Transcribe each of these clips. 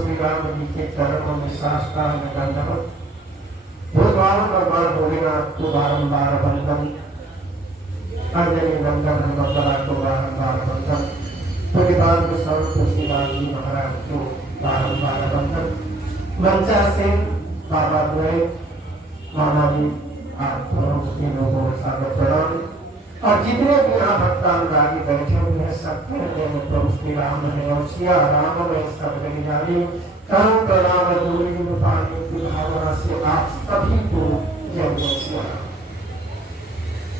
श्री राम जी के चरणों में साष्टांग दंडवत, भगवान भगवान भोलेनाथ को बारंबार वंदन, अंजलि वंदन हनुमंतरा को बारंबार वंदन, परिवार के सर्व तुलसीदास जी महाराज को बारंबार वंदन, मंचा सिंह बाबा द्वय मामा जी आप उसके लोगों को स्वागत प्रणाम, और जितने भी यहाँ भक्तानुरागी बैठे हुए हैं सबके हृदय में प्रभु श्री राम है और सिया राम में सब गई जानी करो प्रणाम दूरी पानी की भावना से आप सभी को जय जय सिया राम।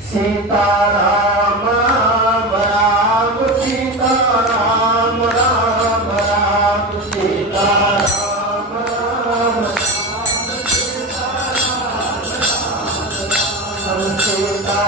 सीता राम राम राम सीता राम राम राम सीता राम राम सीता राम सीता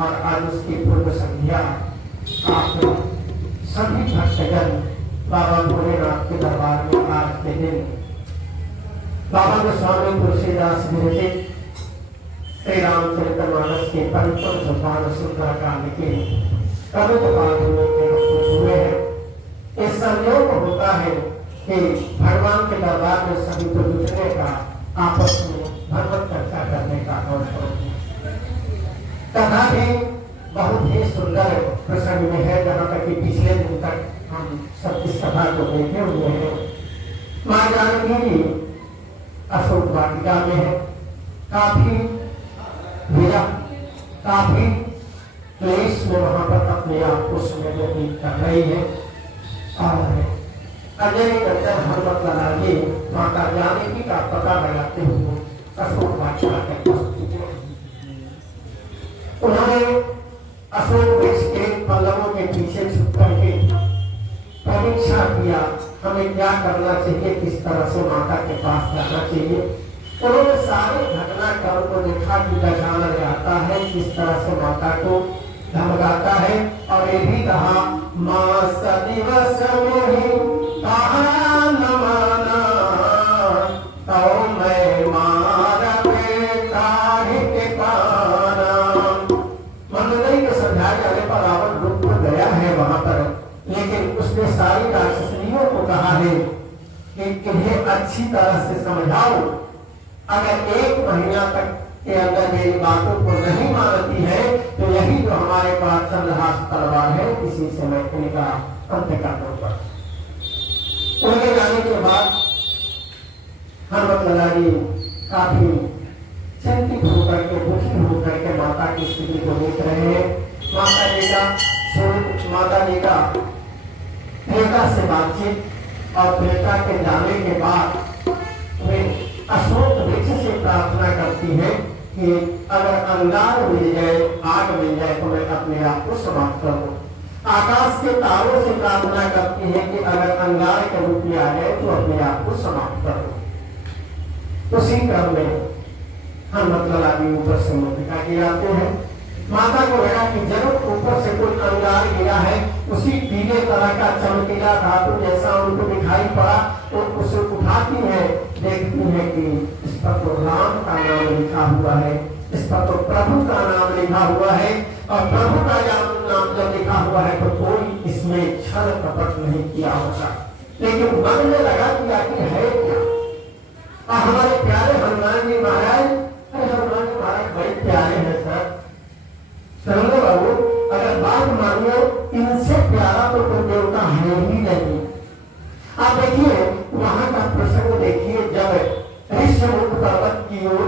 और आज उसकी पूर्व संध्या आप सभी भक्तजन बाबा भोलेनाथ के दरबार में आज के दिन बाबा गोस्वामी तुलसीदास विरचित श्री रामचरितमानस के पंचम सोपान सुंदरकांड के कवित पाठ में हुए हैं। इस संयोग होता है कि भगवान के दरबार में सभी को जुटने का, आपस में भगवत चर्चा करने का अवसर तथा भी बहुत ही सुंदर प्रसंग में है, जहाँ तक कि पिछले दिन तक हम सब इस सभा को देखे हुए हैं। माँ जानकी अशोक वाटिका में है, काफी विरह काफी क्लेश में वहां पर अपने आप को समय व्यतीत कर रही है। और अजय दत्तन हनुमत लगा माता जानकी का पता लगाते हुए अशोक वाटिका के पास उन्होंने अशोक वृक्ष के पल्लवों के पीछे छुप करके परीक्षा किया हमें क्या करना चाहिए, किस तरह से माता के पास जाना चाहिए। उन्होंने सारे घटनाक्रम को देखा कि दशाना जाता है, किस तरह से माता को धमकाता है, और ये भी कहा मां सदिवस मोहि कहा न माना तो मैं मारा बेटा के पाना। मनोदय को समझाए जाने पर रावण रुक तो गया है वहां पर, लेकिन उसने सारी राक्षसनियों को कहा है कि इन्हें अच्छी तरह से समझाओ, अगर 1 महीना तक के अंदर मेरी बातों को नहीं मानती है तो यही जो हमारे पास चल रहा तलवार है इसी से मैं इनका अंत कर दूंगा। उनके जाने के बाद हनुमत लगा काफी चिंतित होकर के, दुखी होकर के माता की स्थिति को देख रहे हैं। माता जी का प्रेता से बातचीत और प्रेता के जाने के बाद वे अशोक वृक्ष से प्रार्थना करती है कि अगर अंगार मिल जाए, आग मिल जाए तो मैं अपने आप को समाप्त करूं। आकाश के तारों से प्रार्थना करती है कि अगर अंगार के रूप में आ जाए तो अपने आप को समाप्त करूं। उसी क्रम में हनुमत लगा ऊपर से मूर्तिका गिराते हैं। माता को लगा कि जरूर ऊपर से कोई अंगार गिरा है, उसी पीले तरह का चमकीला धातु जैसा उनको दिखाई पड़ा, तो उसे उठाती है, देखती है कि इस पर तो राम का नाम लिखा हुआ है, इस पर तो प्रभु का नाम लिखा हुआ है, और प्रभु का नाम जब लिखा हुआ है तो कोई इसमें क्षण कपट नहीं किया होगा, लेकिन मन में लगा कि आखिर है क्या। और हमारे प्यारे हनुमान जी महाराज, अरे हनुमान जी महाराज बड़े प्यारे हैं सर, चलो बाबू अगर बात मानियो इनसे प्यारा तो कोई देवता है ही नहीं। आप देखिए वहां का प्रसंग देखिए, जब ऋषिमुख पर्वत की ओर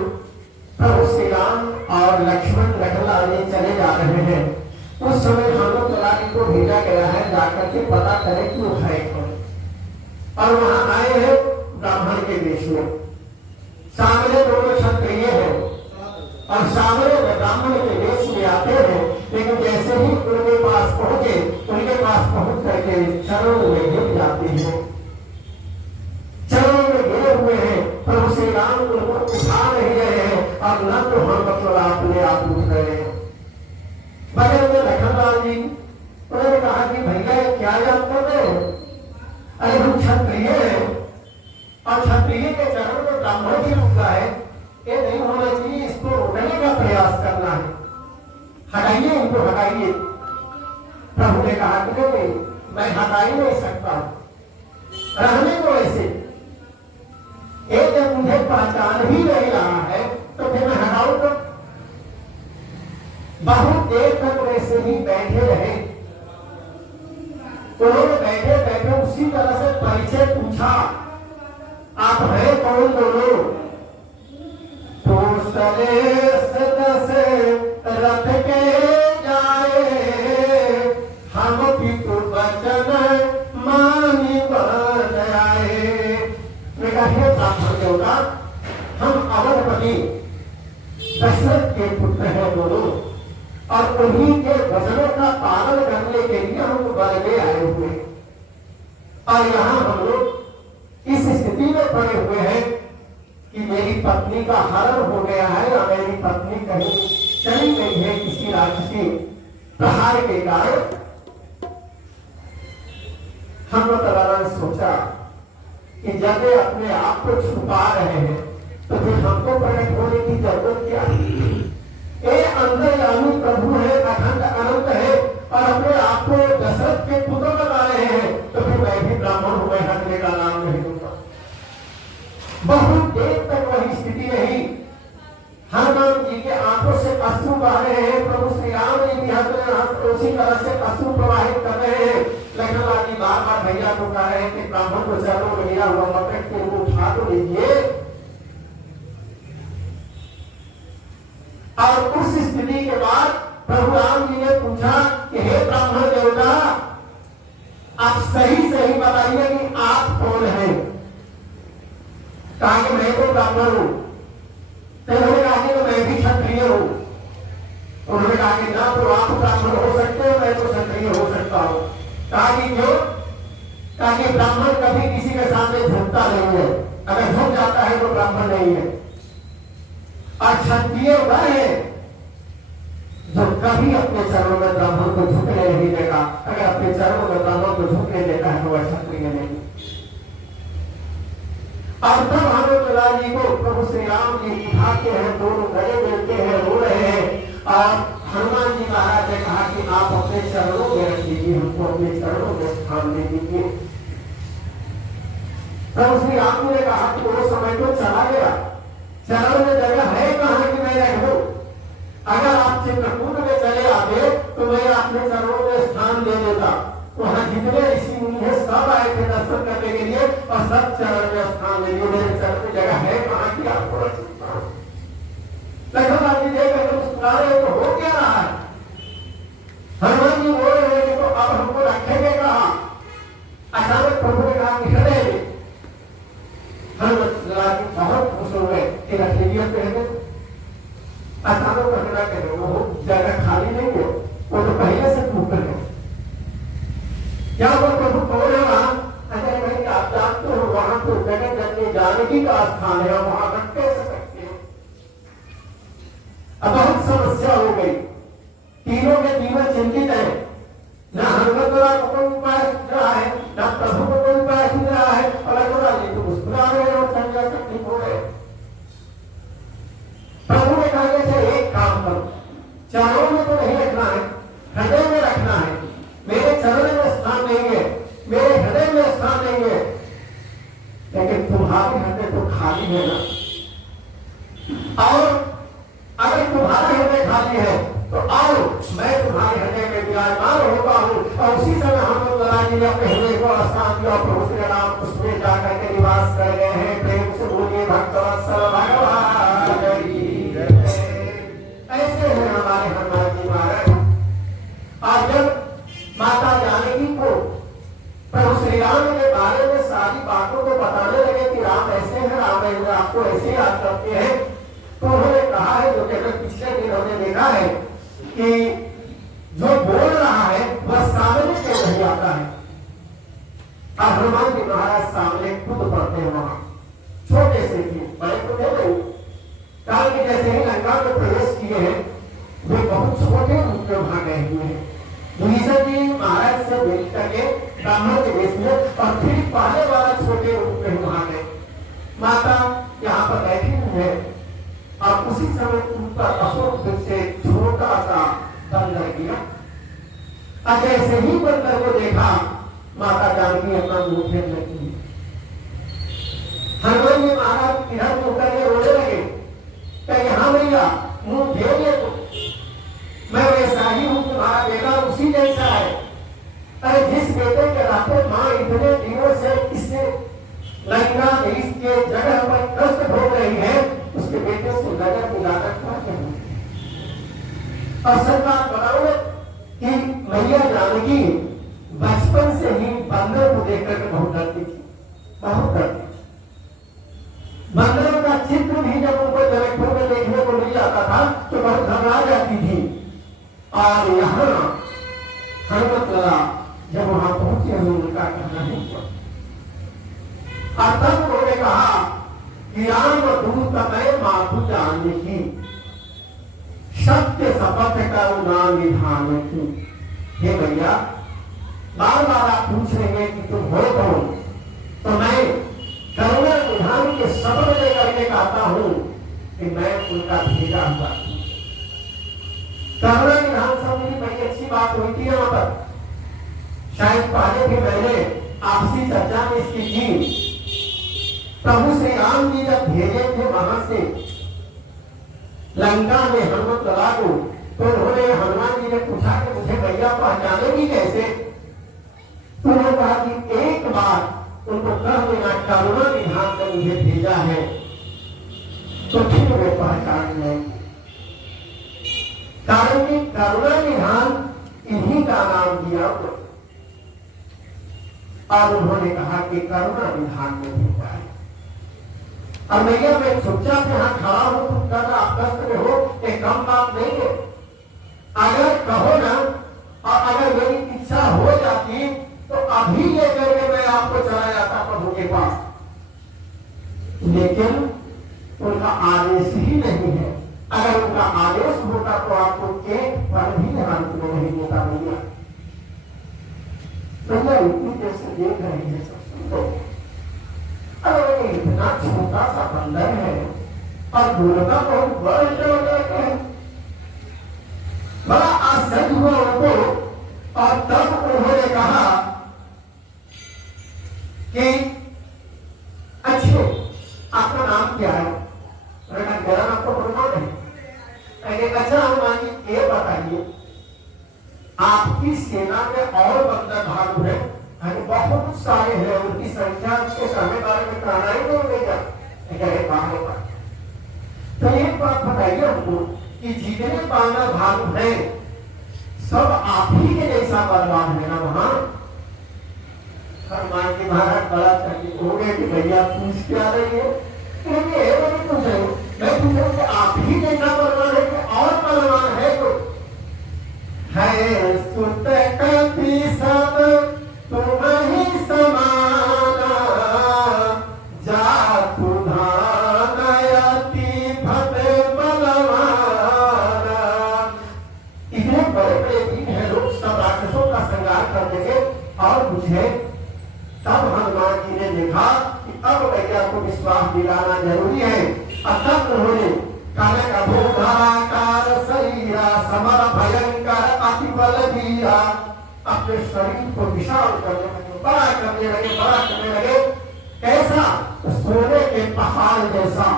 प्रभु श्री राम और लक्ष्मण लखनलाल चले जा रहे हैं, उस समय हनुमान को भेजा गया है जाकर के पता करें कि वो है कौन। और वहां आए हैं ब्राह्मण के वेश में, सामने दोनों क्षत्रिय हैं और सामने ब्राह्मण के वेश में आते हैं, लेकिन जैसे ही उनके पास पहुंचे, उनके पास पहुंच करके चरणों में गिर जाते हैं, चरणों में गिरे हुए हैं। प्रभु श्री राम उनको उठा नहीं रहे हैं और न तो हम मतलब अपने आप उठ रहे हैं। बगल में लखनलाल जी, उन्होंने कहा कि भैया क्या याद कर रहे हो, अरे हम क्षत्रिय हैं और क्षत्रिय के चरण में ब्राह्मण की रुका है, ये नहीं होना चाहिए, इसको रोकने का प्रयास करना है, हटाइए इनको हटाइए। प्रभु ने कहा कि नहीं मैं हटा ही नहीं सकता, रहने को ऐसे, एक जब मुझे पहचान ही नहीं रहा है तो फिर मैं हटाऊंगा। बहुत देर तक वैसे ही बैठे रहे, उन्होंने बैठे बैठे उसी तरह से परिचय पूछा, आप हैं कौन दोनों? तो से रथ के जाए हम भी तो वचन मानी बन आए। ब्राह्मण देवता, हम अवधपति दशरथ के पुत्र हैं दोनों, और उन्हीं के वचनों का पालन करने के लिए हम वन में आए हुए हैं। और यहाँ हम लोग इस स्थिति में पड़े हुए हैं कि मेरी पत्नी का हरण हो गया है या मेरी पत्नी कहीं चली गई है किसी राक्षसी प्रहार के कारण। हम लोग सोचा कि जब वे अपने आप को छुपा रहे हैं तो फिर हमको प्रकट होने की जरूरत क्या है? ये अंतर्यामी प्रभु है, अखंड अनंत है और अपने आप को दशरथ के पुत्र बता रहे हैं, तो फिर मैं भी ब्राह्मण हूं, मैं हटने का नाम नहीं दूंगा। बहुत देर तक वही स्थिति रही, हनुमान जी के आंखों से अश्रु बह रहे हैं, प्रभु श्री राम जी भी उसी तरह से अश्रु प्रवाहित कर रहे हैं। लखनलाल जी बार बार भैया को कह रहे हैं कि ब्राह्मण को चलो भैया हुआ मत के उठा तो लीजिए। और उस स्थिति के बाद प्रभु राम जी ने पूछा कि हे ब्राह्मण देवता, आप सही सही बताइए कि आप कौन हैं? कहा कि मैं तो ब्राह्मण हूं। तो उन्होंने कहा कि तो मैं भी क्षत्रिय हूं। उन्होंने कहा कि ना तो आप ब्राह्मण हो सकते हो, मैं तो क्षत्रिय हो सकता हूं। कहा कि क्यों? कहा कि ब्राह्मण कभी किसी के सामने झुकता नहीं है, अगर झुक जाता है तो ब्राह्मण नहीं है। और क्षत्रिय वह है जो कभी अपने चरणों में ब्राह्मण को झुकने नहीं देगा, अगर अपने चरणों में ब्राह्मण को झुकने देता है तो वह क्षत्रिय नहीं। और तब हनुमान जी को प्रभु श्री राम जी उठाते हैं, दोनों गले मिलते हैं, रो रहे हैं। और हनुमान जी महाराज ने कहा कि आप अपने चरणों में रख लीजिए, हमको अपने चरणों में स्थान दे दीजिए। प्रभु श्री राम जी ने कहा कि वो समय तो चला गया, चरण में जगह है कहां कि मैं रह लूं? अगर आप चित्रकूट में चले आते तो मैं अपने चरणों में स्थान दे देता। वहां जितने ऋषि मुनि हैं सब आए थे दर्शन करने के लिए और सब चरण में स्थान ले लिए। मेरे चरण में जगह है कहां की आपको रख सकता हूं। लखनलाल जी देखकर मुस्कुरा रहे तो हो क्या रहा है? हनुमान जी बोल रहे हैं तो अब हमको रखेंगे कहां? अचानक प्रभु ने कहा कि हृदय में। हनुमान जी बहुत खुश हो गए कि रख लीजिए पहले। अचानक घटना कह रहे वो जगह खाली नहीं है, वो तो पहले से टूट गए। क्या वो प्रभु कौन है वहां? अरे भाई आप जानते हो वहां तो जगह जननी जानकी का स्थान है, वहां रख कैसे सकते हैं? अब बहुत समस्या हो गई, तीनों के तीनों चिंतित है, न हनुमत को कोई उपाय सूझ रहा है, न प्रभु को कोई उपाय सूझ रहा है। और अगर तो मुस्कुरा रहे हैं और संजय तकलीफ हो रहे। प्रभु ने कहा जैसे एक काम करो, चरणों में तो नहीं रखना है, हृदय में रखना है, मेरे चरण में को स्थान दिया, प्रभु श्री राम उसमें जाकर के निवास कर गए हैं। प्रेम से बोलिए भक्तवत्सल भगवान की जय। ऐसे हैं हमारे हनुमान जी महाराज। और जब माता जानकी को प्रभु श्री राम के बारे में सारी बातों को बताने लगे कि राम ऐसे हैं, राम आपको ऐसे याद करते हैं, तो उन्होंने कहा है, जो केवल पिछले दिन हमने देखा है कि जो बोल रहा है वह सामने क्यों नहीं आता है। अब हनुमान जी महाराज सामने खुद पढ़ते हैं, वहां छोटे से भी बड़े तो नहीं, कारण कि जैसे ही लंका में प्रवेश किए हैं वे बहुत छोटे रूप में वहां गए हुए हैं। विभीषण जी महाराज से मिल करके ब्राह्मण के वेश में और फिर पहले वाला छोटे रूप में वहां गए। माता यहाँ पर बैठी हुई है और उसी समय ऊपर अशोक से छोटा सा बंदर गिरा। और जैसे ही बंदर को देखा माता जानकी अपना मुंह फेर लगी। हनुमान जी महाराज इधर मुंह करके रोने लगे, कहे हाँ भैया मुंह फेर ले, तो मैं वैसा ही हूं, तुम्हारा बेटा उसी जैसा है। अरे जिस बेटे के रातों माँ इतने दिनों से इससे लंका देश के जगह पर कष्ट भोग रही है, उसके बेटे से नजर मिलाना क्या करूं। और सच बात बताओ कि मैया जानकी बचपन से ही बंदर को देखकर के बहुत डरती थी, बहुत डरती थी। बंदरों का चित्र भी जब उनको जनकपुर में देखने को मिल जाता था तो बहुत घबरा जाती थी। और यहाँ हनुमत लगा जब वहां पहुंचे उनका कहना नहीं हुआ। और तब उन्होंने कहा कि राम दूत मैं माधु जानकी सत्य शपथ करुणा निधान की। हे भैया बार बार आप पूछ रहे हैं कि तुम हो कौन, तो मैं करुणा निधान के शपथ लेकर के कहता हूं कि मैं उनका भेजा हुआ। करुणा निधान शब्द की बड़ी अच्छी बात हुई थी यहाँ पर, शायद पहले भी मैंने आपसी चर्चा में इसकी की। प्रभु श्री राम जी जब भेजे थे वहां से लंका में हनुमत लगा को, तो उन्होंने हनुमान जी ने पूछा कि मुझे भैया पहचानेगी कैसे। तो उन्होंने कहा कि एक बार उनको कह देना करुणा निधान से मुझे भेजा है, तो फिर वे पहचान लेंगे। कारण कि करुणा निधान इन्हीं का नाम दिया। और उन्होंने कहा कि करुणा निधान में भेजा है। और भैया मैं चुपचाप यहाँ खड़ा हूं, तुम कहना आप कष्ट में हो, एक कम बात नहीं है। अगर कहो ना, और अगर मेरी इच्छा हो जाती तो अभी लेकर के मैं आपको चला जाता प्रभु के पास, लेकिन उनका आदेश ही नहीं है। अगर उनका आदेश होता तो आपको एक पर भी अंत में नहीं देता भैया। भैया इतनी देर से देख रही है, सब सुनो। अरे इतना छोटा सा बंदर है और बोलना बहुत बड़ा है। बड़ा आश्चर्य हुआ उनको। और तब उन्होंने कहा कि अच्छे आपका नाम क्या है। मेरा नाम तो हनुमान है। अच्छा हनुमान जी ये बताइए, आपकी सेना में और बंदर भालू है? बहुत सारे हैं, उनकी संख्या के समय बारे में कहना ही नहीं होगा। तो एक बात बताइए हमको कि जितने बानर भालू हैं सब आप ही के जैसा बलवान है ना वहां। हनुमान जी महाराज बड़ा चकित हो गए कि भैया पूछ क्या रही है। मैं पूछ रही हूँ, मैं पूछ रहा हूँ कि आप ही जैसा बलवान है कि और बलवान है कोई? है सुत कपि सब तुम्हीं समाना, जातु धानयति भटे बलवाना। इतने बड़े बड़े वीर हैं लोग, सब राक्षसों का संहार कर देंगे। और मुझे तब हनुमान जी ने देखा कि अब भैया को विश्वास दिलाना जरूरी है। और तब उन्होंने कनक भूधाकार शरीरा समर भयंकर अति बल दिया, अपने शरीर को विशाल करने लगे, बड़ा करने लगे, बड़ा करने लगे। कैसा? सोने के पहाड़ जैसा।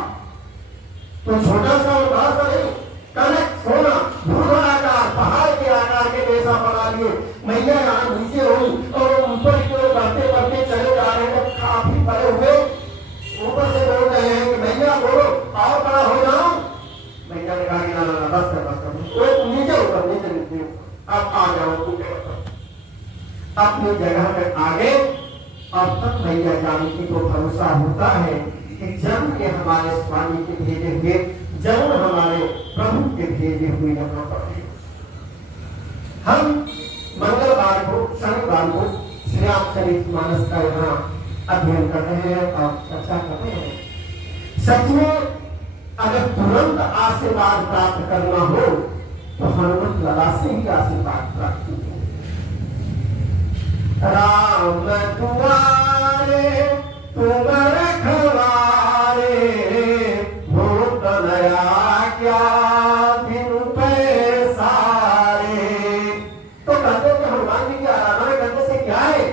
तो छोटा सा और बड़ा सा नहीं, कनक सोना भूधाकार पहाड़ के आकार के जैसा बना लिए। मैया यहाँ नीचे हुई और ऊपर की ओर बढ़ते में आगे। अब तक मैया जानकी को भरोसा होता है कि जन्म ये हमारे स्वामी के भेजे हुए, जन्म हमारे प्रभु के भेजे हुए यहाँ पर है। हम मंगलवार को, शनिवार को श्री रामचरितमानस का यहाँ अध्ययन कर रहे हैं और चर्चा कर रहे हैं। सच में अगर तुरंत आशीर्वाद प्राप्त करना हो तो हनुमत लला से ही आशीर्वाद प्राप्त हो। राम दुआरे तुम रखवारे, भूत नया क्या बिनु पैसारे। तो कहते हैं हनुमान जी की आराधना करने से क्या है?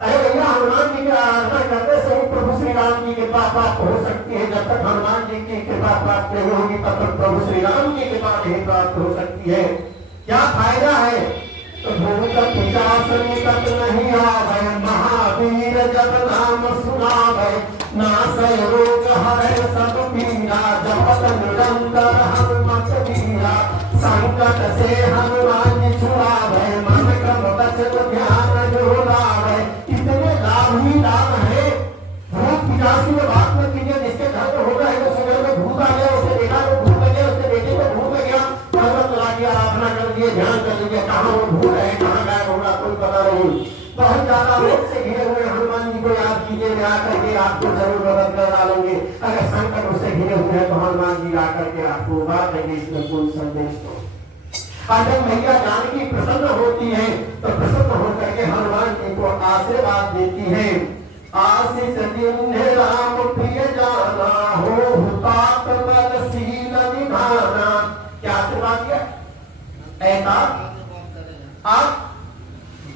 अरे भैया, हनुमान जी की आराधना करने से ही प्रभु श्री राम जी की कृपा प्राप्त हो सकती है। जब तक हनुमान जी की कृपा प्राप्त नहीं होगी तब तक प्रभु श्री राम की कृपा नहीं प्राप्त हो सकती है। क्या फायदा है? तो भूत पिशाच निकट नहीं आवे, महावीर जब नाम सुनावे, नासै रोग हरै सब पीरा, जपत निरंतर हनुमत वीरा, संकट से हनुमान जी छुड़ावे, मन क्रम वचन ध्यान जो लावे। इतने लाभ ही लाभ है। भूत पिशाच की बात मत कीजिए। जिसके घर में होता है वो सुबह में भूत आ गया, उसे देखा तो भूत लग गया, उसके बेटे को भूत लग गया, आराधना कर लिए, ध्यान कर लीजिए, कहाँ वो भूत है, कहाँ गायब होगा कोई पता नहीं। बहुत ज्यादा रोग से घिरे हुए हनुमान जी को याद कीजिए, आकर के आपको जरूर मदद कर डालेंगे। अगर संकट उससे घिरे हुए हैं तो हनुमान जी आकर के आपको उबार देंगे। इसमें कोई संदेश तो अगर मैया जानकी प्रसन्न होती है तो प्रसन्न होकर के हनुमान जी को आशीर्वाद देती है। आशीष जिन्हें राम प्रिय जाना हो, हुतात्म बलशील निभाना। क्या आशीर्वाद दिया? ऐसा आप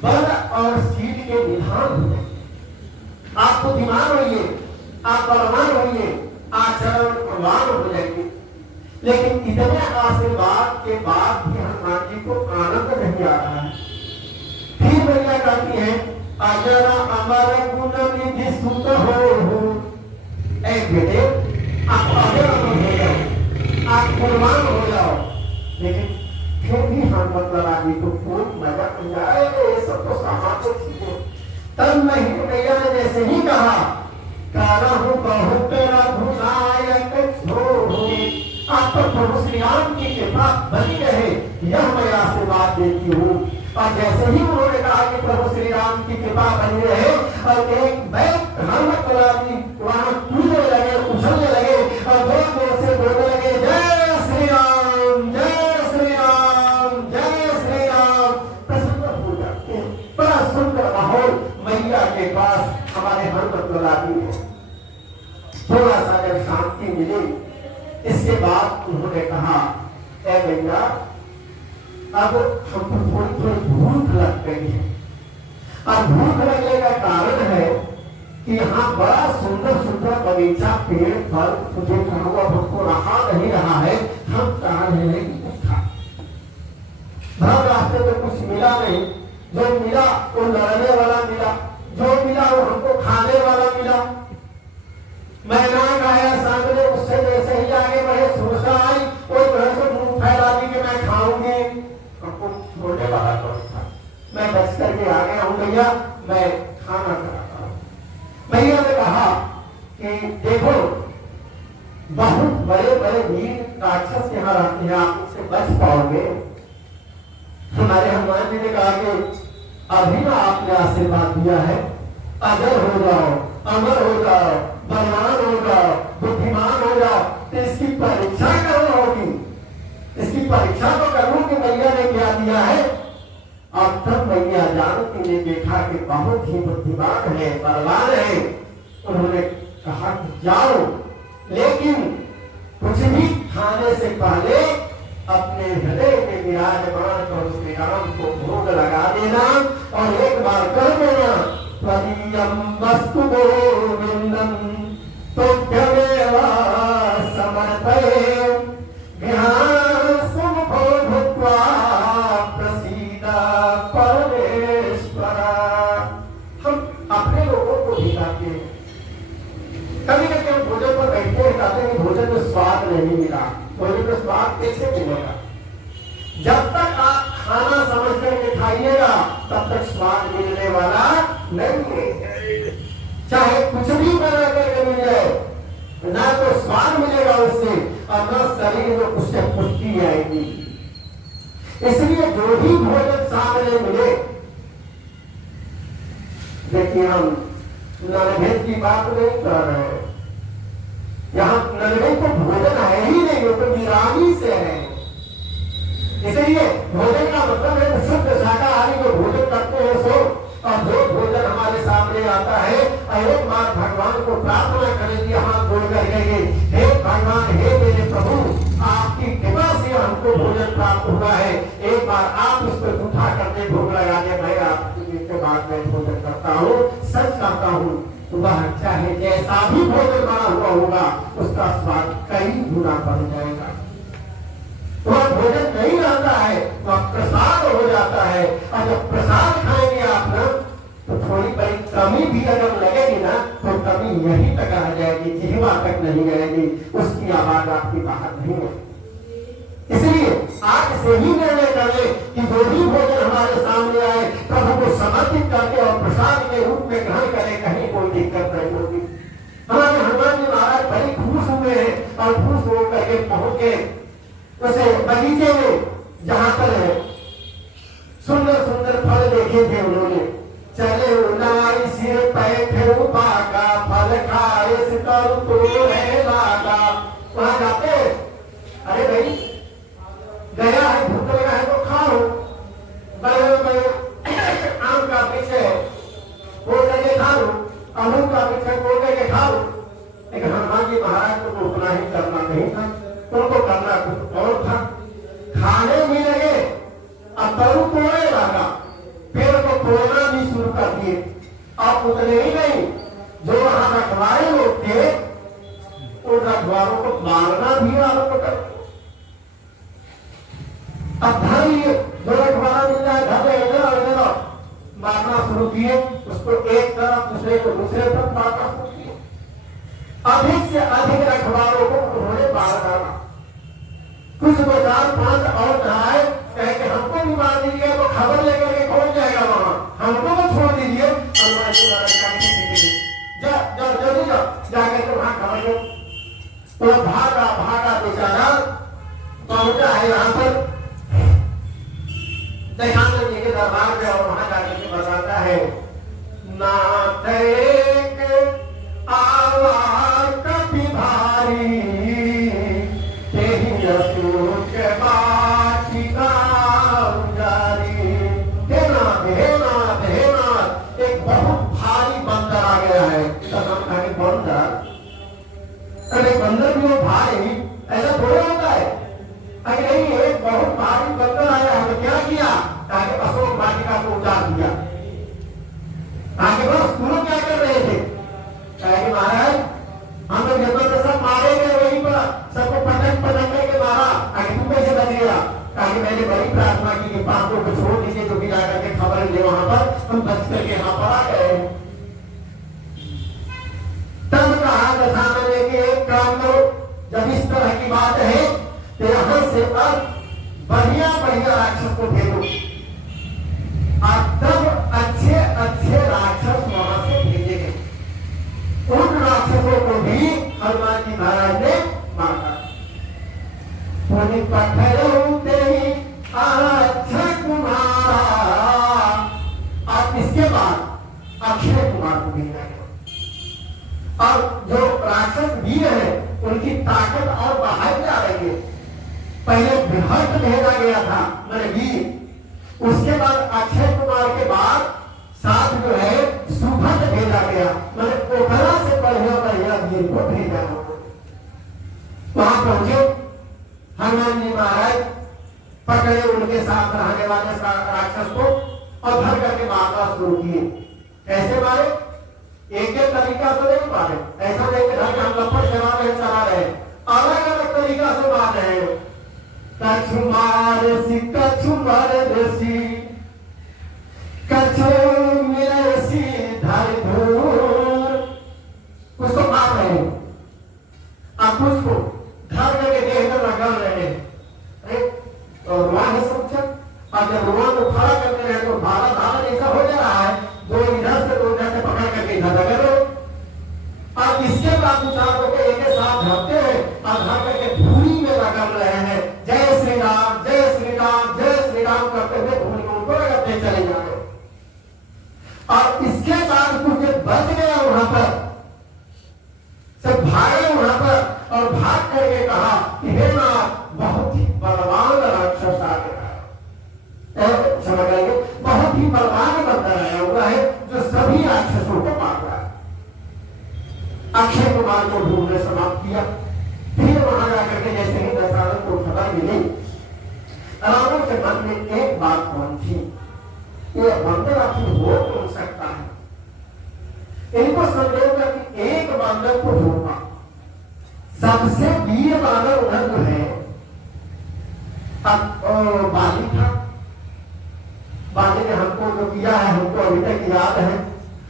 बल और शील के निधान होंगे, आप बुद्धिमान होइए, आप बलवान होइए, आचरणवान हो जाएंगे। लेकिन इतने आशीर्वाद के बाद भी हनुमान जी को आनंद नहीं आ रहा है। फिर मैया कहती है, अजरा अमर गुण निधि सुत हो। ऐ बेटे, आप अजर अमर हो जाओ, आप गुणवान हो जाओ, लेकिन फिर भी हनुमत लला जी को कोई मजा नहीं आया। ये सब तो सामान्य चीजें। तब मैया ने जैसे ही कहा, करहु बहुत रघुनायक छोड़ो, आप पर प्रभु श्री राम की कृपा बनी रहे, यह मैं आशीर्वाद देती हूँ। और जैसे ही उन्होंने कहा कि प्रभु श्री राम की कृपा बनी रहे, और एक बैठ हनुमत लला जी वहां कूदने लगे, उछलने लगे और जोर जोर से बोलने लगे, जय श्री राम, जय श्री राम, जय श्री राम। प्रसन्न हो जाते हैं। बड़ा सुंदर माहौल मैया के पास हमारे हनुमत लला जी है। थोड़ा सा जब शांति मिली, इसके बाद उन्होंने कहा, ऐ भैया, अब हमको थोड़ी थोड़ी भूख लग गई है। और भूख लगने का कारण है कि यहाँ बड़ा सुंदर सुंदर बगीचा, पेड़, फल तुझे कहा हुआ हमको रहा नहीं रहा है। हम कहा नहीं कुछ खा, भर रास्ते में कुछ मिला नहीं। जो मिला वो लड़ने वाला मिला, जो मिला वो हमको खाने वाला मिला। मैदान आया सामने, उससे जैसे ही आगे बढ़े सुरसा आई, वो घर से मुंह फैला दी कि मैं खाऊंगी। हमको छोड़ने वाला कौन था? मैं बच करके आ गया हूँ भैया, मैं खाना चाहता हूँ। मैया ने कहा कि देखो, बहुत बड़े बड़े वीर राक्षस यहाँ रहते हैं, आप उससे बच पाओगे? हमारे हनुमान जी ने कहा कि अभी ना आपने आशीर्वाद दिया है, अजर हो जाओ, अमर हो जाओ, बलवान हो जाओ, बुद्धिमान हो जाओ, तो इसकी परीक्षा करनी होगी। इसकी परीक्षा तो करूं कि मैया ने क्या दिया है। अब तब मैया जानकी ने देखा कि बहुत ही बुद्धिमान है, बलवान है। उन्होंने कहा कि जाओ, लेकिन कुछ भी खाने से पहले अपने हृदय में विराजमान प्रभु श्री राम को भोग लगा देना और एक बार कर देना, त्वदीयं वस्तु गोविंदं तुभ्यमेव समर्पये, ज्ञानसमुखो भूत्वा प्रसीद परमेश्वर। हम अपने लोगों को भी कहते हैं, कभी कभी हम भोजन पर बैठते हैं, कहते हैं भोजन में स्वाद नहीं मिला। भोजन में स्वाद कैसे मिलेगा? जब तक आप खाना समझ करके खाइएगा तब तक स्वाद मिलने वाला इसलिए जो भी भोजन सामने मिले, देखिए हम नॉनवेज की बात नहीं कर रहे हैं, यहाँ नॉनवेज तो भोजन है ही नहीं, वो तो निरामिष से है। इसलिए भोजन का मतलब है शुद्ध शाकाहारी जो भोजन करते हैं सो, और जो भोजन हमारे सामने आता है, एक बार भगवान को प्रार्थना करेंगे, हाथ जोड़ कर कहेंगे, हे भगवान, हे मेरे प्रभु, आपकी कृपा से हमको भोजन प्राप्त हुआ है, एक बार आप उसको उठा करके भोग लगा दे, मैं आपके बाद में भोजन करता हूँ, सच करता हूँ, वह चाहे जैसा भी भोजन बना हुआ होगा, उसका स्वाद कई गुना बढ़ जाएगा। वह भोजन नहीं रहता है, वह प्रसाद हो जाता है, और जब प्रसाद खाएंगे आप ना, तो थोड़ी बड़ी कमी भी अगर लगेगी ना, तो कमी यहीं तक रह जाएगी, जिह्वा तक नहीं रहेगी, उसकी आवाज आपकी बाहर नहीं है। इसलिए आज से ही निर्णय कर ले कि जो भी भोजन हमारे सामने आए, प्रभु को समर्पित करके और प्रसाद के रूप में ग्रहण करें, कहीं कोई दिक्कत नहीं होगी। हमारे हनुमान जी महाराज बड़ी खुश हुए हैं, और खुश होकर के पहुंच के उसे बगीचे में जहां पर है सुंदर सुंदर फल देखे थे उन्होंने, चले उलाई सिर पैठे पाका, फल खाए सितर तो है लागा। वहां जाते, अरे भाई गया है, भूख लगा है तो खाओ, आम का वृक्ष है वो करके खा लो, अमरूद का वृक्ष है वो करके खा लो। लेकिन हनुमान जी महाराज को उतना ही करना नहीं था, उनको करना कुछ और था। खाने भी लगे, अब तरू तोड़ने लगा, पेड़ को तोड़ना भी शुरू कर दिए। अब उतने ही नहीं, जो वहां रखवारे लोग थे, उन रखवारों को मारना भी आरंभ कर। अब धर लिए, जो रखवारा मिल जाए धर इधर मारना शुरू किए, उसको एक तरफ दूसरे को दूसरे तरफ मारना शुरू किए। अधिक से अधिक रखवारों को उन्होंने मार डाला। कुछ 2-4-5 और आए, कहे कि हमको भी मार दीजिए, तो खबर लेकर के कौन जाएगा वहां, हमको तो छोड़ दीजिए। जल्दी जाकर के वहां खबर लो। तो भागा भागा बेचारा पहुंचा है यहाँ पर दयानंद जी के दरबार में, और वहां जाकर के बताता है, नाथ एक आवा कभी भारी, एक बहुत भारी बंदर आ गया है। अरे बंदर भी वो भारी, ऐसा थोड़ा होता है। अरे नहीं, एक बहुत भारी बंदर आया है, तो क्या किया, ताकि अशोक वाटिका को उतार दिया। आगे बस तुम क्या कर रहे थे, कहे महाराज हम लोग जब सब मारे गए वहीं पर, सबको पटक पटक करके मारा, आगे तुम कैसे बच गया। ताकि मैंने बड़ी प्रार्थना की कि पांचों को छोड़ दीजिए, जो भी जाकर के खबर ले वहां पर, हम बच करके यहाँ पर आ गए। तब कहा दशानन के एक काम करो, जब इस तरह की बात है तो यहाँ से अब बढ़िया बढ़िया राक्षस को भेजो, और तब अच्छे अच्छे राक्षस वहां से भेजे गए। उन राक्षसों को भी हनुमान जी महाराज ने मारा। पत्थर होते ही आरक्षक कुमारा, और इसके बाद अक्षय कुमार को भेजा गया। और जो राक्षस वीर है उनकी ताकत और बढ़ाई जा रही है। पहले बृहत भेजा गया था मैंने वीर, उसके बाद अक्षय कुमार के बाद साथ जो है सुभद्र भेजा गया, मैंने ओखला से बढ़िया बढ़िया वीर को भेजा। वहां पहुंचे हनुमान जी महाराज, पकड़े उनके साथ रहने वाले राक्षस को और धर करके मारना शुरू किए। कैसे मारे, एक एक तरीका से नहीं मारे, ऐसा नहीं कि धर हम लपट चला रहे, अलग अलग तरीका से मार रहे हैं। कछु मारसी कछु मरसी, कछु मिलसी धर धूर, उसको मार रहे हैं, आप उसको धर करके देह में रगड़ रहे हैं। और रुआ है समझा, और जब रुआ को खड़ा करते रहे तो भाला भाला ऐसा हो जा रहा है, दो इधर से दो इधर से पकड़ करके इधर रगड़ रहे। और इसके बाद विचारों के एक साथ धरते हैं और धर करके धूरी में रगड़ रहे हैं। जय श्री राम जय श्री राम जय श्री अक्षय कुमार को ढूंढने समाप्त किया। फिर वहां जाकर के जैसे ही दशरथ को खबर मिली, रावण के मन में एक बात कौन थी, ये बंदर आखिर हो कौन सकता है। इनको संदेह था कि एक बांदर को होगा, सबसे वीर बानर उधर जो है अब बाली था। बाली ने हमको जो किया है हमको अभी तक याद है,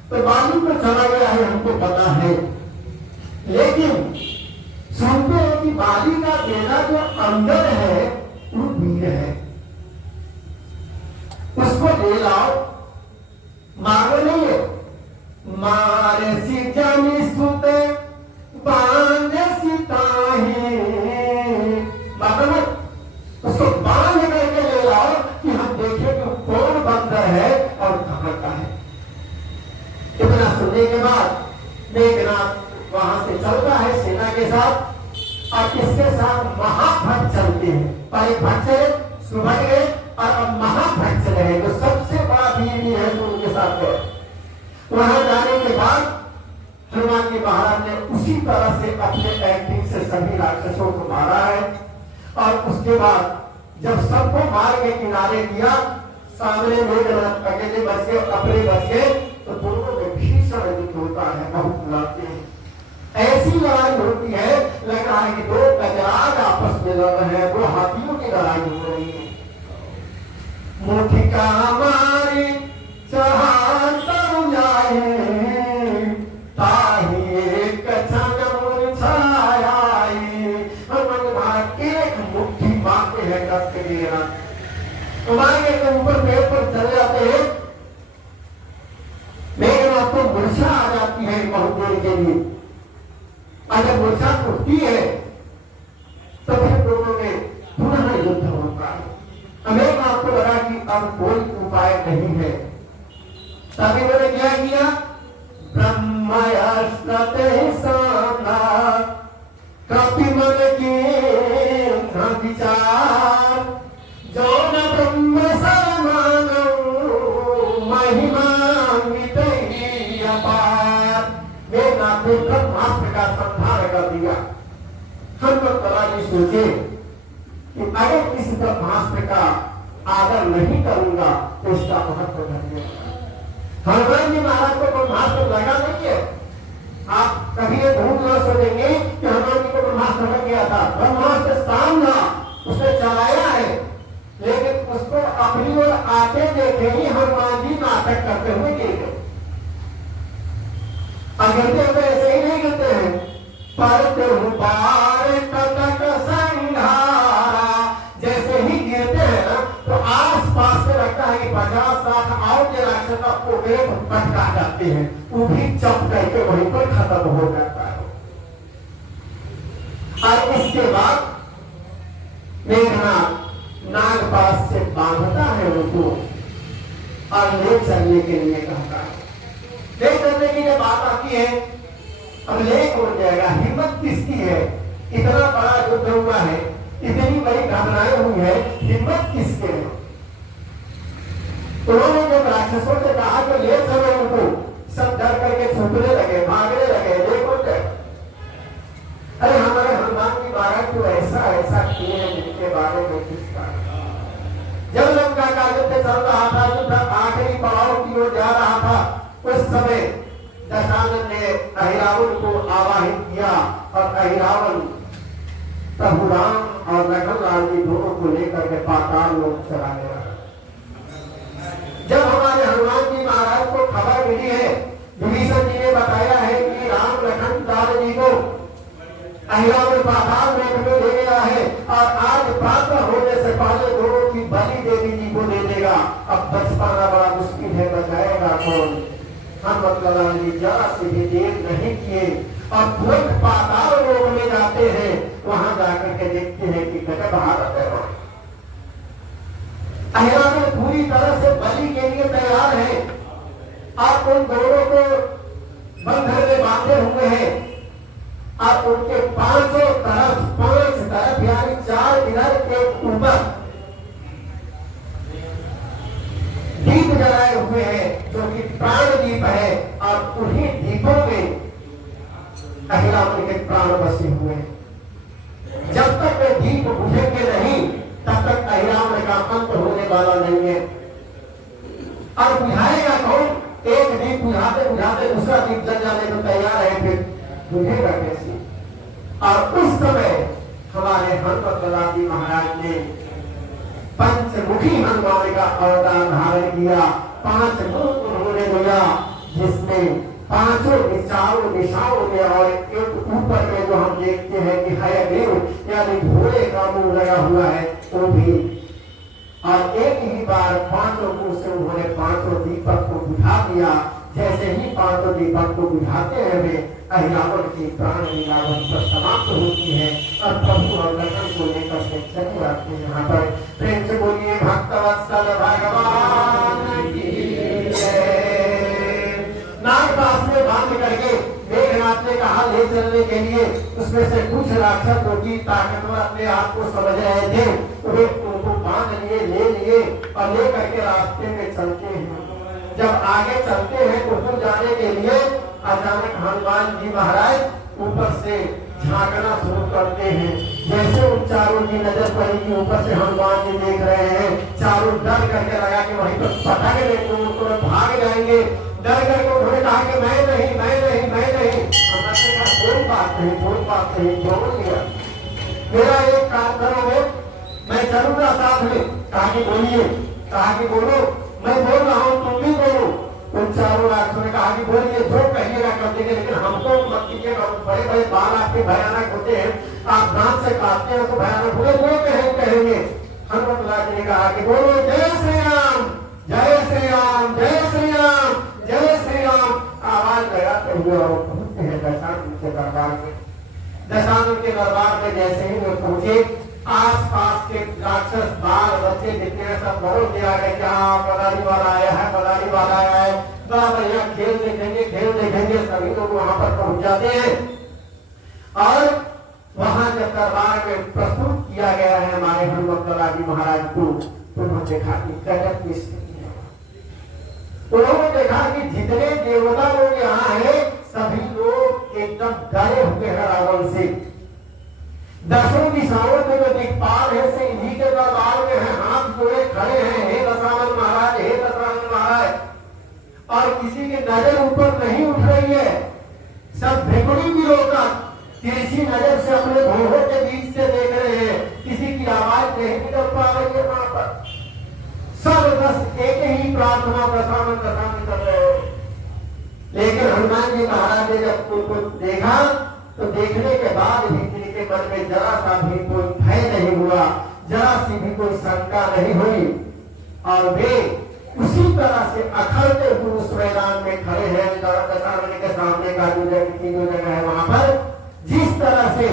तो बाली को चला गया है हमको पता है। लेकिन सुनते हैं कि बाली का बेटा जो अंदर है वो वीर है, उसको ले लाओ। मांगो नहीं है, मारे सी जानी सुते बांध सिताही, मतलब उसको बांध करके ले लाओ कि हम देखें कि कौन बंदर है और कहां का है। इतना सुनने के बाद मेघनाथ वहां से चलता है सेना के साथ, और इसके साथ महाभक्त चलते हैं। पहले भक्त चले, सुभट गए, और अब महाभक्त चले हैं जो सबसे बड़ा वीर भी है, तो उनके साथ गए। वहां जाने के बाद हनुमान जी महाराज ने उसी तरह से अपने एक्टिंग से सभी राक्षसों को मारा है। और उसके बाद जब सबको मार के किनारे किया, सामने मेघनाथ अकेले बच गए, अपने बच गए, तो दोनों में भीषण युद्ध होता है, बहुत लड़ते हैं। ऐसी लड़ाई होती है, लग रहा है कि दो गजराज आपस में लड़ रहे हैं, दो हाथियों की लड़ाई हो रही है। मुठिका मारी चढ़ाई ताही कछन मुरझाई, एक मुट्ठी मारते हैं कस के लिए, तुम्हारे के ऊपर पेड़ पर चले जाते हैं। मेघनाथ को मूर्छा आ जाती है बहुत देर के लिए, और जब मूर्छा टूटती है तो फिर दोनों में पुनः युद्ध होता है। मेघनाथ को लगा कि अब कोई उपाय नहीं है, तभी उन्होंने क्या किया, ब्रह्मस्त्रते साना कपि मन की विचार, जो न ब्रह्म समानो महिमा मितई अपार। मेघनाथ ने ब्रह्मास्त्र का संहार कर दिया। हनुमान जी सोचे कि अगर इस ब्रह्मास्त्र का आदर नहीं करूंगा तो इसका महत्व नहीं है। हनुमान जी महाराज को ब्रह्मास्त्र लगा नहीं है। आप कभी ये ढूंढ न सोचेंगे कि हनुमान जी को ब्रह्मास्त्र लग गया था। ब्रह्मास्त्र स्थान था, उसने चलाया है, लेकिन उसको अपनी ओर आते देखे ही हनुमान जी नाटक करते हुए गिर गए। गिरते हुए ऐसे ही नहीं गिरते हैं, परते बार कटक संघारा, जैसे ही गिरते हैं ना तो आस पास से लगता है कि 50-60 और के राक्षस आपको पटका जाते हैं, वो भी चप करके वहीं पर खत्म हो जाता है। और इसके बाद मेघनाथ नागपास से बांधता है उनको और ले चलने के लिए कहता है। ले चलने की जब बात आती है, अब ले कौन जाएगा, हिम्मत किसकी है, इतना बड़ा युद्ध हुआ है, इतनी बड़ी घटनाएं हुई है, हिम्मत किसके है। उन्होंने जब राक्षसों से कहा कि ले चलो उनको, सब डर करके छूटने लगे, भागने लगे, ले कौन जाए। अरे हमारे हनुमान जी महाराज तो ऐसा ऐसा किए हैं जिनके बारे में किसका। जब लंका का युद्ध चल रहा था, युद्ध आखिरी पड़ाव की ओर जा रहा था, उस समय दशानन ने अहिरावण को आवाहित किया और अहिरावण प्रभु राम और लखन लाल जी दोनों को लेकर के पाताल लोक चला गया। जब हमारे हनुमान जी महाराज को खबर मिली है, विभीषण जी ने बताया है कि राम लखन लाल जी को अहिरावण पाताल लोक में ले गया है और आज प्रातः होने से पहले दोनों की बलि देवी जी को दे देगा। अब बच पाना बड़ा मुश्किल है, बचाएगा कौन। हनुमान जी जरा से भी देर नहीं किए और तुरंत पाताल लोक में जाते हैं। वहां जाकर के देखते हैं कि गजब हालत है। अहिरावण पूरी तरह से बलि के लिए तैयार है। आप उन दोनों को बंधन में बांधे हुए हैं और उनके पांच तरफ यानी 4 इधर के ऊपर दीप जलाए हुए हैं जो कि प्राण दीप है। और उन्हीं दीपों में अहिरावण के प्राण बसे हुए हैं। जब तक वे दीप बुझेंगे नहीं तब तक अहिरावण का अंत होने वाला नहीं है। और बुझाएगा कौन? एक दीप बुझाते बुझाते दूसरा दीप जल जाने को तैयार है, फिर बुझेगा कैसे? और उस समय हमारे हनुमत लाल महाराज ने पंचमुखी हनुमान का अवतार धारण किया। 5 मुख उन्होंने लिया, जिसमें पांचों चारों दिशाओं में और एक ऊपर में जो हम देखते हैं कि हयग्रीव यानी घोड़े का मुंह लगा हुआ है वो भी, और एक ही बार 5 मुंह से उन्होंने 5 दीपक को बुझा दिया। जैसे ही 5 दीपक को बुझाते हैं वे अहिरावण की प्राण लीला पर समाप्त होती है और प्रभु और लखन को लेकर के चले आते हैं। यहाँ पर प्रेम से बोलिए भक्तवत्सल भगवान की जय। नाग पास में बांध करके मेघनाथ ने कहा ले चलने के लिए, उसमें से कुछ राक्षस जो की ताकतवर अपने आप को समझ रहे थे वे उनको बांध लिए, ले लिए और ले करके रास्ते में चलते हैं। जब आगे चलते हैं तो दूर जाने के लिए अचानक हनुमान जी महाराज ऊपर से झांकना शुरू करते हैं। जैसे उन चारों की नजर पड़ी कि ऊपर से हनुमान जी देख रहे हैं, चारों डर करके लगा कि वहीं पर पटक लेंगे, भाग जाएंगे। डर करके उन्होंने कहा कि मैं नहीं, मैं नहीं, मैं नहीं। हनुमान ने कहा कोई बात नहीं, कोई बात नहीं, बोल लिया। मेरा एक काम करोगे, मैं चलूंगा साथ में। कहा कि बोलिए, कहा कि बोलो, मैं बोल रहा हूँ तुम भी बोलो। उन चारों राक्षसों ने कहा कि बोलिए, जो कहिएगा कर देंगे, लेकिन हमको मत कीजिएगा, बड़े बड़े बाल आपके भयानक होते हैं, आप दांत से काटते हैं तो भयानक होते, जो कहेंगे। हनुमत लाल ने कहा कि बोलो जय श्री राम, जय श्री राम, जय श्री राम, जय श्री राम। आवाज लगाते हुए और पहुंचते हैं दशानन के दरबार में। दशानन के दरबार में जैसे ही वे पहुंचे, आस पास के राक्षस बाल बच्चे जितने हैं सब बहुत दिया गया, क्या पदारी वाला आया है, पदारी वाला आया है, बड़ा बढ़िया खेल देखेंगे, खेल देखेंगे। सभी लोग वहां पर पहुंच जाते हैं और वहां जब दरबार में प्रस्तुत किया गया है हमारे हनुमत लाल जी महाराज को, तो उन्होंने देखा कि गजब की स्थिति है। उन्होंने देखा कि जितने देवता लोग यहाँ है सभी लोग एकदम डरे हुए हैं रावण से। 10 दिशाओं में जो दिक्पाल है से इन्हीं के दरबार में है, हाथ जोड़े खड़े हैं, हे दशानन महाराज, हे दशानन महाराज। और किसी की नजर ऊपर नहीं उठ रही है, सब भेकुड़ी भी होकर तिरछी नजर से अपने भोगों के बीच से देख रहे हैं, किसी की आवाज नहीं निकल पा रही है वहां पर। सब बस एक ही प्रार्थना दशानन दशानन कर रहे हो। लेकिन हनुमान जी महाराज ने जब उनको देखा तो देखने के बाद भी जिनके मन में जरा सा भी कोई भय नहीं हुआ, जरा सी भी कोई शंका नहीं हुई, और वे उसी तरह से अखड़ते हुए उस मैदान में खड़े हैं। दशानन के सामने का जो जगह है वहां पर जिस तरह से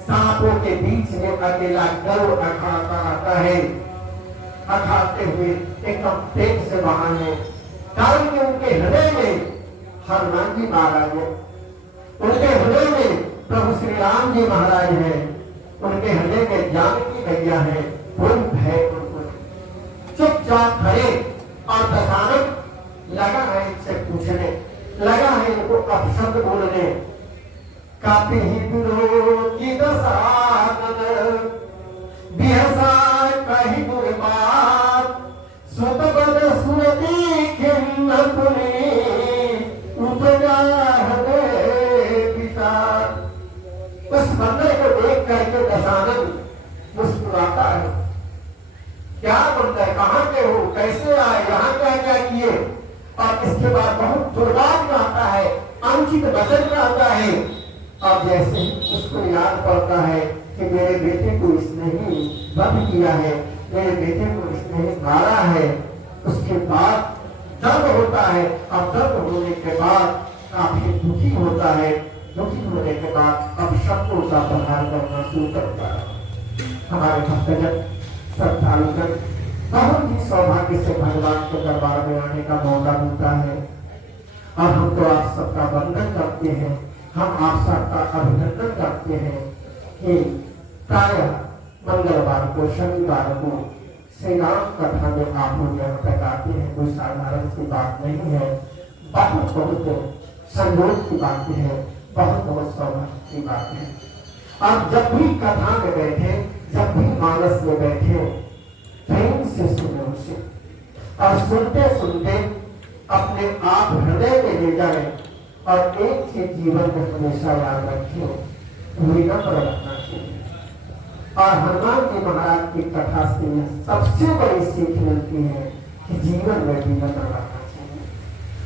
सांपों के बीच में अकेला गरुड़ अखाड़ता रहता है, अखाड़ते हुए एकदम तेज से वहां है, कारण कि उनके हृदय में हनुमान जी महाराज है, उनके हृदय में प्रभु श्री राम जी महाराज है, उनके हृदय में जानकी मैया है। कोई भय उनको चुपचाप खड़े, और दशानन लगा है इनसे पूछने, लगा है इनको अपशब्द बोलने। काफी की दशानन बिहसा कही गुरबात, सुत बद सुरती खिन्न पुनी उपजा उस बंदर को देख करके दशानन मुस्कुराता है। क्या बंदर, कहाँ के हो, कैसे आए, यहाँ क्या क्या किए? और इसके बाद बहुत दुर्भाग्य आता है, अनुचित वचन आता है। और जैसे ही उसको याद पड़ता है कि मेरे बेटे को इसने ही वध किया है, मेरे बेटे को इसने ही मारा है, उसके बाद दर्द होता है। और दर्द होने के बाद काफी दुखी होता है, दुखी होने के बाद अब शब्दों का प्रहार करना शुरू करता है। हमारे भक्तजन श्रद्धालुजन बहुत ही सौभाग्य से भगवान के दरबार में आने का मौका मिलता है, और हम तो आप सबका वंदन करते हैं, हम आप सबका अभिनंदन करते हैं कि प्रायः मंगलवार को, शनिवार को श्री राम कथा में आप लोग यहाँ तक आते हैं, कोई साधारण सी बात नहीं है, बहुत बहुत संयोग की बातें हैं, बहुत बहुत सौभाग्य की बात है। आप जब भी कथा में बैठे, जब भी मानस में बैठे, प्रेम से सुने उसे, और सुनते सुनते अपने आप हृदय में ले जाए और एक चीज जीवन में हमेशा याद रखिए, विनम्र रहना चाहिए। और हनुमान जी महाराज की कथा से सबसे बड़ी सीख मिलती है कि जीवन में विनम्र रहना चाहिए।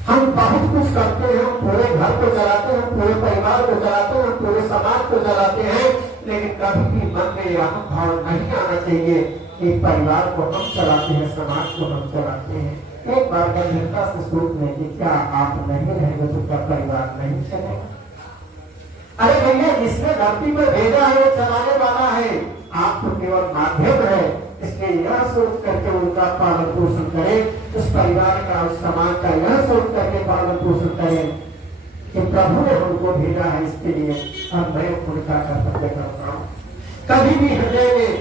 हम बहुत कुछ करते हैं, पूरे घर को चलाते हैं, पूरे परिवार को चलाते हैं, पूरे समाज को चलाते हैं, लेकिन कभी भी मन में यह भाव नहीं आना चाहिए कि परिवार को हम चलाते हैं, समाज को हम चलाते हैं। एक बार गंभीरता से सोच लें कि क्या आप नहीं रहेंगे तो क्या परिवार नहीं चलेगा? अरे भैया, जिसने धरती पर भेजा है वो चलाने वाला है, आप तो केवल माध्यम है। इसलिए यह सोच करके उनका पालन पोषण करें, उस परिवार का, उस समाज का यह सोच करके पालन पोषण करें कि प्रभु ने हमको भेजा है इसके लिए, और मैं उनका कर्तव्य करता हूँ। कभी भी हृदय में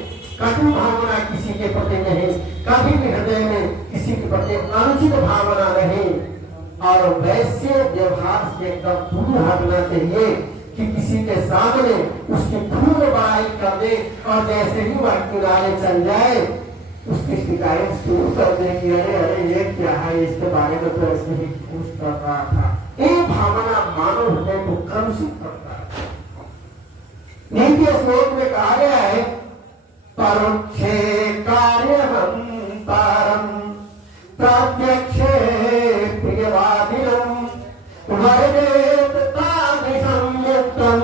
कटु भावना किसी के प्रति नहीं, कभी भी हृदय में किसी के प्रति अनुचित भावना नहीं, और वैसे व्यवहार से एकदम दूर हटना चाहिए कि किसी के सामने उसकी खूब बड़ाई कर दे, और जैसे ही वह किनारे चल जाए उसकी शिकायत शुरू कर दे कि अरे अरे ये क्या है, इसके बारे में तो ऐसे ही पूछ कर रहा था। ये भावना मानव हृदय को कलुषित करता है। नीति श्लोक में कहा गया है, परोक्षे कार्यहंतारं प्रत्यक्षे प्रियवादिनं वर्जेत तादृशं युक्तं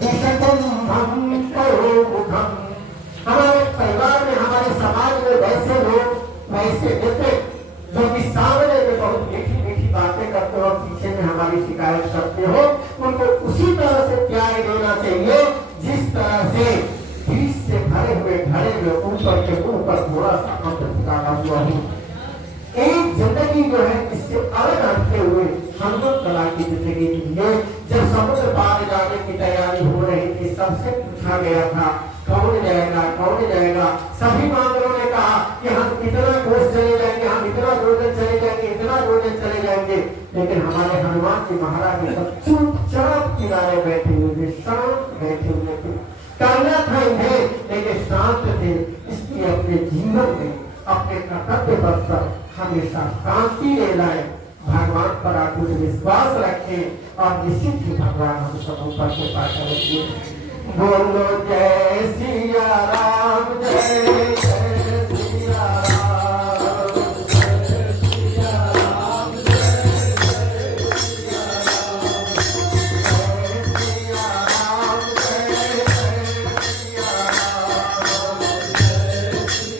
विषकुंभं करोमुखं। हमारे परिवार में, हमारे समाज में वैसे लोग, वैसे मित्र जो कि सामने में बहुत मीठी मीठी बातें करते हो, पीछे में हमारी शिकायत करते हो, उनको उसी तरह से प्यार देना चाहिए जिस तरह से बीज से भरे हुए घड़े में ऊपर के ऊपर थोड़ा सा अमृत डाला हुआ हो। एक जिंदगी जो है इससे अलग हटते हुए हनुमान कला की जिंदगी लिए, जब समुद्र पार जाने की तैयारी हो रही थी, सबसे पूछा गया था कौन जाएगा, कौन जाएगा। सभी बांदरों ने कहा कि हम इतना कोस चले जाएंगे, हम इतना रोजन चले जाएंगे, इतना रोजन चले जाएंगे, लेकिन हमारे हनुमान जी महाराज ने सब चुपचाप किनारे बैठे हुए, शांत बैठे हुए थे। करना था इन्हें, लेकिन शांत थे। इसलिए अपने जीवन में, अपने कर्तव्य पथ पर हमेशा शांति ले लाए, भगवान पर अटूट विश्वास रखें, और निश्चित ही भगवान हम सब ऊपर के पास रखिए। बोलो जय सिया राम, जय जय सिया राम, जय सिया राम, जय जय सिया राम, जय सिया राम, जय जय सिया राम, जय सिया राम, जय जय सिया राम, जय जय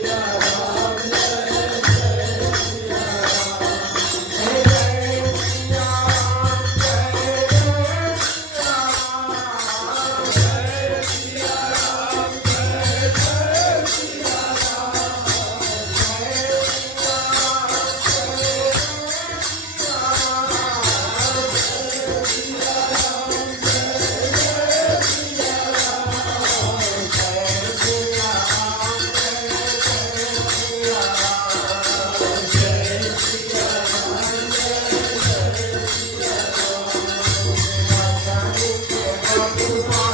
सिया राम, जय जय